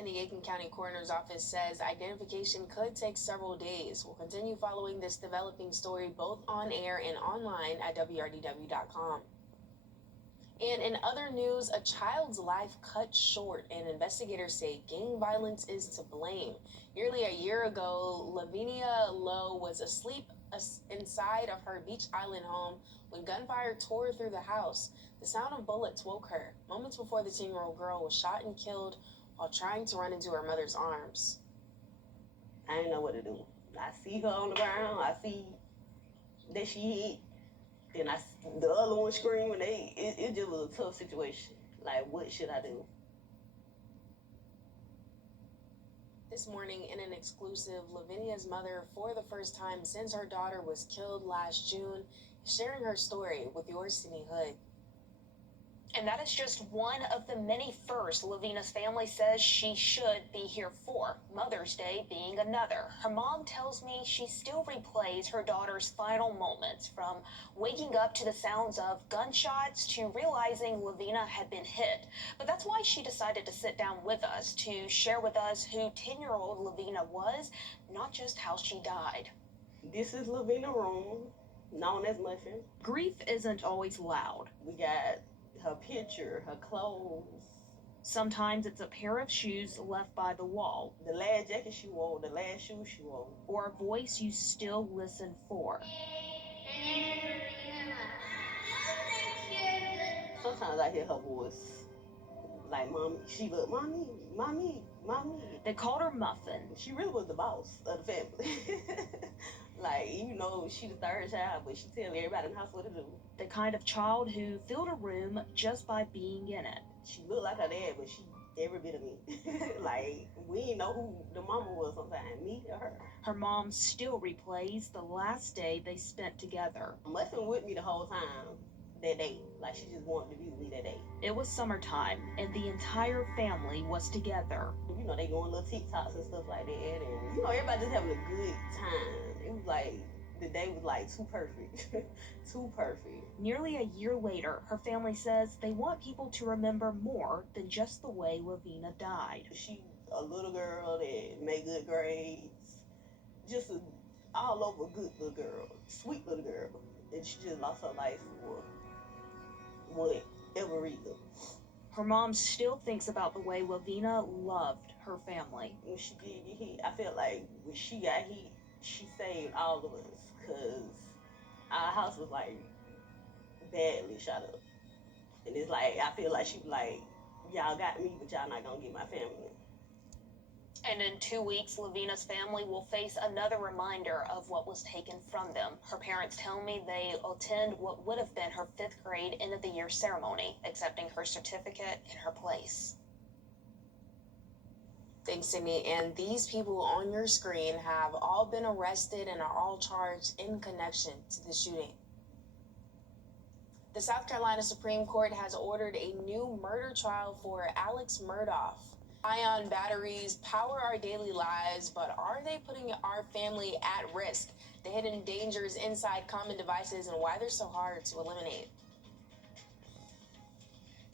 And the Aiken County Coroner's Office says identification could take several days. We'll continue following this developing story both on air and online at wrdw.com. And in other news, a child's life cut short, and investigators say gang violence is to blame. Nearly a year ago, Lavinia Lowe was asleep inside of her Beach Island home when gunfire tore through the house. The sound of bullets woke her moments before the 10-year-old girl was shot and killed while trying to run into her mother's arms. I didn't know what to do. I see her on the ground. I see that she hit. Then the other one screaming. It just was a tough situation. Like, what should I do? This morning, in an exclusive, Lavinia's mother, for the first time since her daughter was killed last June, is sharing her story with yours, Sydney Hood. And that is just one of the many firsts Lavina's family says she should be here for, Mother's Day being another. Her mom tells me she still replays her daughter's final moments, from waking up to the sounds of gunshots to realizing Lavina had been hit. But that's why she decided to sit down with us to share with us who 10-year-old Lavina was, not just how she died. This is Lavina's room, known as Muffin. Grief isn't always loud. We got her picture, her clothes. Sometimes it's a pair of shoes left by the wall. The last jacket she wore, the last shoes she wore. Or a voice you still listen for. Sometimes I hear her voice, like, Mommy. She looked, Mommy, Mommy, Mommy. They called her Muffin. She really was the boss of the family. Like, even though she the third child, but she tell everybody in the house what to do. The kind of child who filled a room just by being in it. She looked like her dad, but she every bit of me. Like, we didn't know who the mama was sometimes, me or her. Her mom still replays the last day they spent together. Muffin with me the whole time that day. Like, she just wanted to be with me that day. It was summertime, and the entire family was together. You know, they go on little TikToks and stuff like that, and, you know, everybody just having a good time. It was like, the day was like too perfect. Too perfect. Nearly a year later, her family says they want people to remember more than just the way Lavina died. She a little girl that made good grades. Just a all over good little girl. Sweet little girl. And she just lost her life for whatever reason. Her mom still thinks about the way Lavina loved her family. When she did get hit, I felt like when she got hit, she saved all of us, because our house was like badly shot up. And it's like, I feel like she was like, y'all got me, but y'all not gonna get my family. And in 2 weeks, Lavina's family will face another reminder of what was taken from them. Her parents tell me they attend what would have been her 5th grade end of the year ceremony, accepting her certificate in her place. Thanks, Sydney. And these people on your screen have all been arrested and are all charged in connection to the shooting. The South Carolina Supreme Court has ordered a new murder trial for Alex Murdaugh. Ion batteries power our daily lives, but are they putting our family at risk? The hidden dangers inside common devices and why they're so hard to eliminate.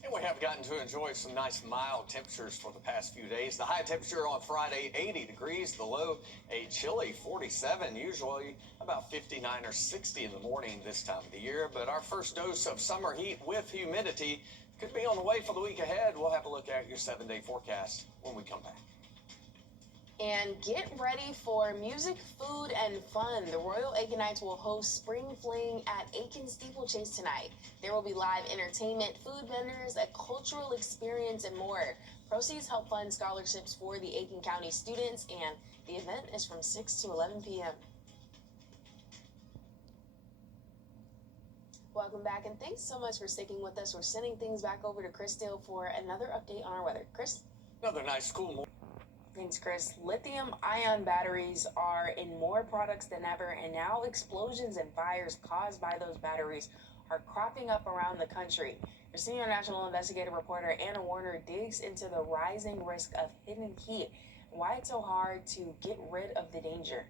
And we have gotten to enjoy some nice mild temperatures for the past few days. The high temperature on Friday, 80 degrees. The low, a chilly 47, usually about 59 or 60 in the morning this time of the year. But our first dose of summer heat with humidity could be on the way for the week ahead. We'll have a look at your 7-day forecast when we come back. And get ready for music, food, and fun. The Royal Aikenites will host Spring Fling at Aiken Steeplechase tonight. There will be live entertainment, food vendors, a cultural experience, and more. Proceeds help fund scholarships for the Aiken County students, and the event is from 6 to 11 p.m. Welcome back, and thanks so much for sticking with us. We're sending things back over to Chris Steele for another update on our weather. Chris? Another nice cool morning. Thanks, Chris. Lithium-ion batteries are in more products than ever, and now explosions and fires caused by those batteries are cropping up around the country. Your senior national investigative reporter Anna Warner digs into the rising risk of hidden heat and why it's so hard to get rid of the danger.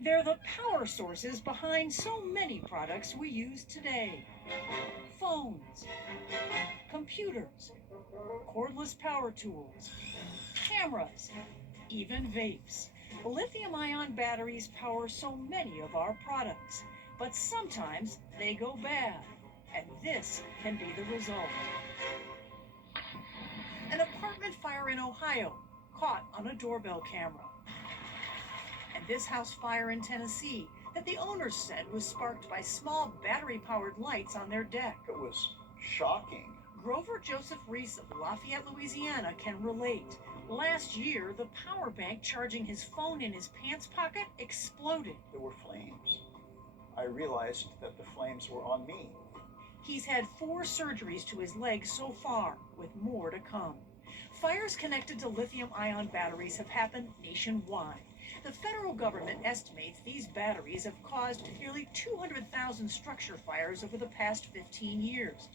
They're the power sources behind so many products we use today. Phones, computers, computers, cordless power tools, cameras, even vapes. Lithium-ion batteries power so many of our products, but sometimes they go bad, and this can be the result. An apartment fire in Ohio caught on a doorbell camera. And this house fire in Tennessee that the owners said was sparked by small battery-powered lights on their deck. It was shocking. Grover Joseph Reese of Lafayette, Louisiana can relate. Last year, the power bank charging his phone in his pants pocket exploded. There were flames. I realized that the flames were on me. He's had 4 surgeries to his legs so far, with more to come. Fires connected to lithium-ion batteries have happened nationwide. The federal government estimates these batteries have caused nearly 200,000 structure fires over the past 15 years.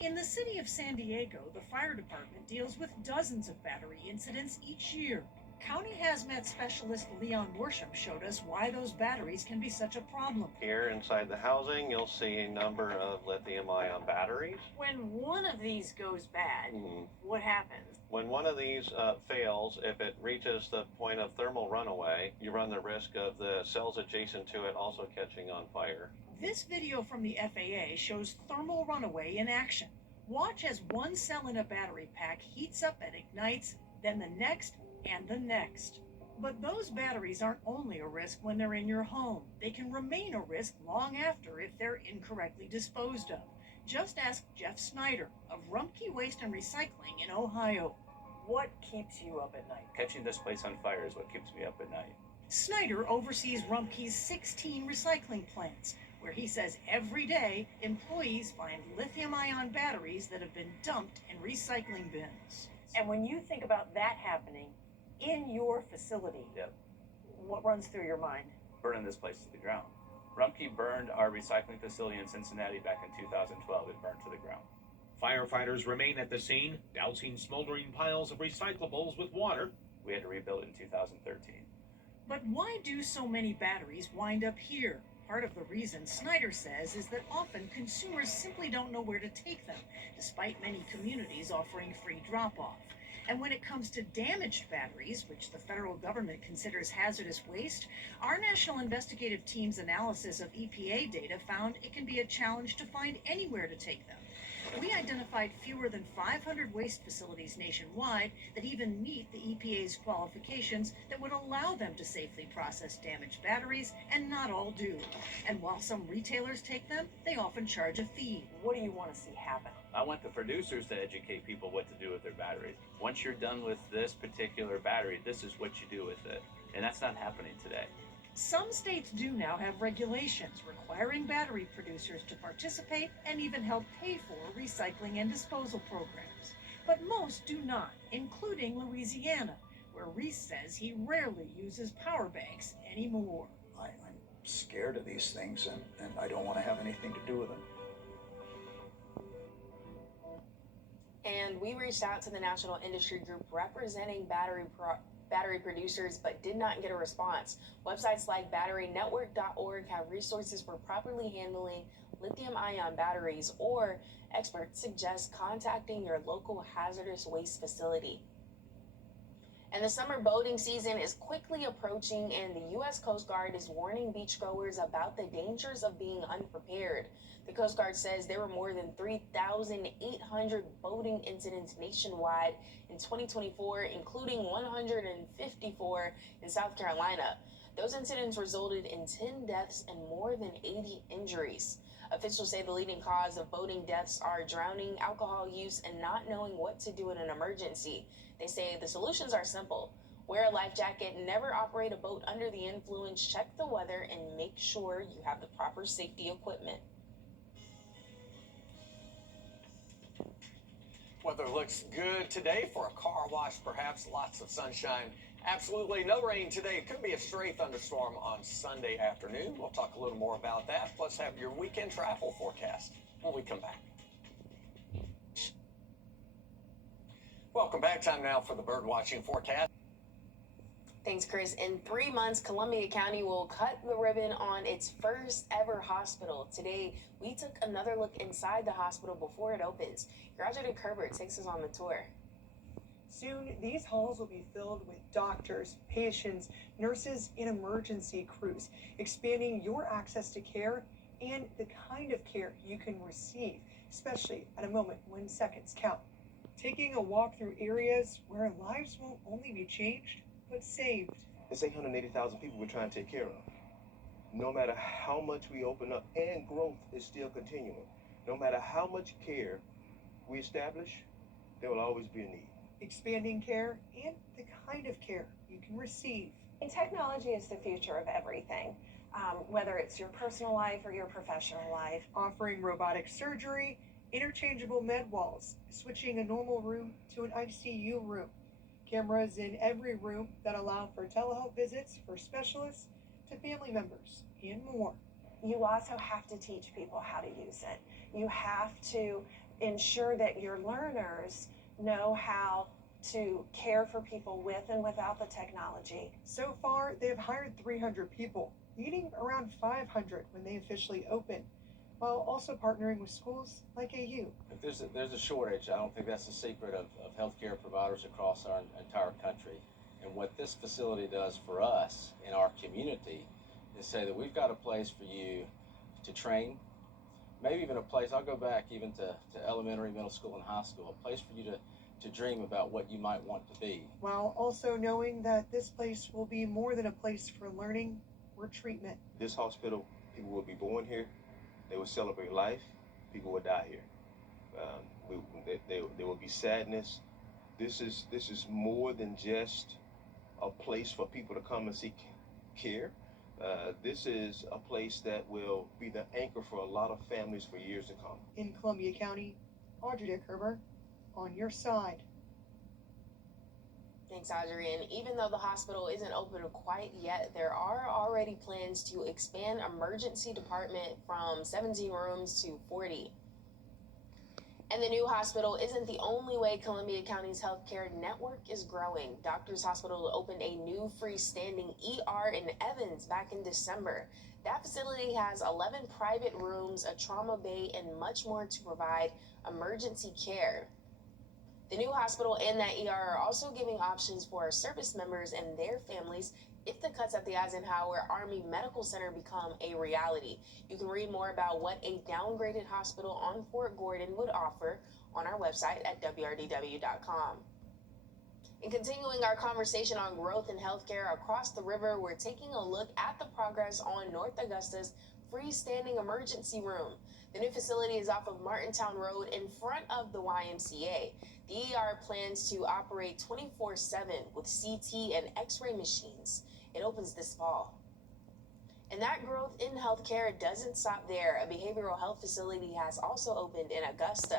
In the city of San Diego, the fire department deals with dozens of battery incidents each year. County hazmat specialist Leon Worsham showed us why those batteries can be such a problem. Here inside the housing, you'll see a number of lithium-ion batteries. When one of these goes bad, what happens? When one of these fails, if it reaches the point of thermal runaway, you run the risk of the cells adjacent to it also catching on fire. This video from the FAA shows thermal runaway in action. Watch as one cell in a battery pack heats up and ignites, then the next and the next. But those batteries aren't only a risk when they're in your home. They can remain a risk long after if they're incorrectly disposed of. Just ask Jeff Snyder of Rumpke Waste and Recycling in Ohio. What keeps you up at night? Catching this place on fire is what keeps me up at night. Snyder oversees Rumpke's 16 recycling plants, where he says every day employees find lithium-ion batteries that have been dumped in recycling bins. And when you think about that happening in your facility, Yep. what runs through your mind? Burning this place to the ground. Rumpke burned our recycling facility in Cincinnati back in 2012. It burned to the ground. Firefighters remain at the scene, dousing smoldering piles of recyclables with water. We had to rebuild it in 2013. But why do so many batteries wind up here? Part of the reason, Snyder says, is that often consumers simply don't know where to take them, despite many communities offering free drop-off. And when it comes to damaged batteries, which the federal government considers hazardous waste, our National Investigative Team's analysis of EPA data found it can be a challenge to find anywhere to take them. We identified fewer than 500 waste facilities nationwide that even meet the EPA's qualifications that would allow them to safely process damaged batteries, and not all do. And while some retailers take them, they often charge a fee. What do you want to see happen? I want the producers to educate people what to do with their batteries. Once you're done with this particular battery, this is what you do with it. And that's not happening today. Some states do now have regulations requiring battery producers to participate and even help pay for recycling and disposal programs. But most do not, including Louisiana, where Reese says he rarely uses power banks anymore. I'm scared of these things, and I don't want to have anything to do with them. And we reached out to the national industry group representing battery producers, but did not get a response. Websites like batterynetwork.org have resources for properly handling lithium-ion batteries, or experts suggest contacting your local hazardous waste facility. And the summer boating season is quickly approaching, and the U.S. Coast Guard is warning beachgoers about the dangers of being unprepared. The Coast Guard says there were more than 3,800 boating incidents nationwide in 2024, including 154 in South Carolina. Those incidents resulted in 10 deaths and more than 80 injuries. Officials say the leading cause of boating deaths are drowning, alcohol use, and not knowing what to do in an emergency. They say the solutions are simple. Wear a life jacket, never operate a boat under the influence, check the weather, and make sure you have the proper safety equipment. Weather looks good today for a car wash, perhaps lots of sunshine. Absolutely no rain today. Could be a stray thunderstorm on Sunday afternoon. We'll talk a little more about that, plus have your weekend travel forecast when we come back. Welcome back. Time now for the bird watching forecast. Thanks, Chris. In 3 months, Columbia County will cut the ribbon on its first ever hospital. Today, we took another look inside the hospital before it opens. Wrdw takes us on the tour. Soon, these halls will be filled with doctors, patients, nurses, and emergency crews, expanding your access to care and the kind of care you can receive, especially at a moment when seconds count. Taking a walk through areas where lives won't only be changed, but saved. It's 880,000 people we're trying to take care of. No matter how much we open up, and growth is still continuing, no matter how much care we establish, there will always be a need. Expanding care and the kind of care you can receive. And technology is the future of everything, whether it's your personal life or your professional life. Offering robotic surgery, interchangeable med walls, switching a normal room to an ICU room, cameras in every room that allow for telehealth visits for specialists to family members, and more. You also have to teach people how to use it. You have to ensure that your learners know how to care for people with and without the technology. So far, they have hired 300 people, needing around 500 when they officially open, while also partnering with schools like AU. If there's a shortage, I don't think that's a secret of healthcare providers across our entire country. And what this facility does for us in our community is say that we've got a place for you to train, maybe even a place, I'll go back even to elementary, middle school, and high school, a place for you to dream about what you might want to be. While also knowing that this place will be more than a place for learning or treatment. This hospital, people will be born here, they will celebrate life, people will die here. There will be sadness. This is more than just a place for people to come and seek care. This is a place that will be the anchor for a lot of families for years to come. In Columbia County, Wrdw on your side. Thanks, Audrey. And even though the hospital isn't open quite yet, there are already plans to expand emergency department from 17 rooms to 40. And the new hospital isn't the only way Columbia County's healthcare network is growing. Doctors Hospital opened a new freestanding ER in Evans back in December. That facility has 11 private rooms, a trauma bay, and much more to provide emergency care. The new hospital and that ER are also giving options for service members and their families if the cuts at the Eisenhower Army Medical Center become a reality. You can read more about what a downgraded hospital on Fort Gordon would offer on our website at wrdw.com. In continuing our conversation on growth in healthcare across the river, we're taking a look at the progress on North Augusta's freestanding emergency room. The new facility is off of Martintown Road in front of the YMCA. The ER plans to operate 24/7 with CT and X-ray machines. It opens this fall. And that growth in healthcare doesn't stop there. A behavioral health facility has also opened in Augusta.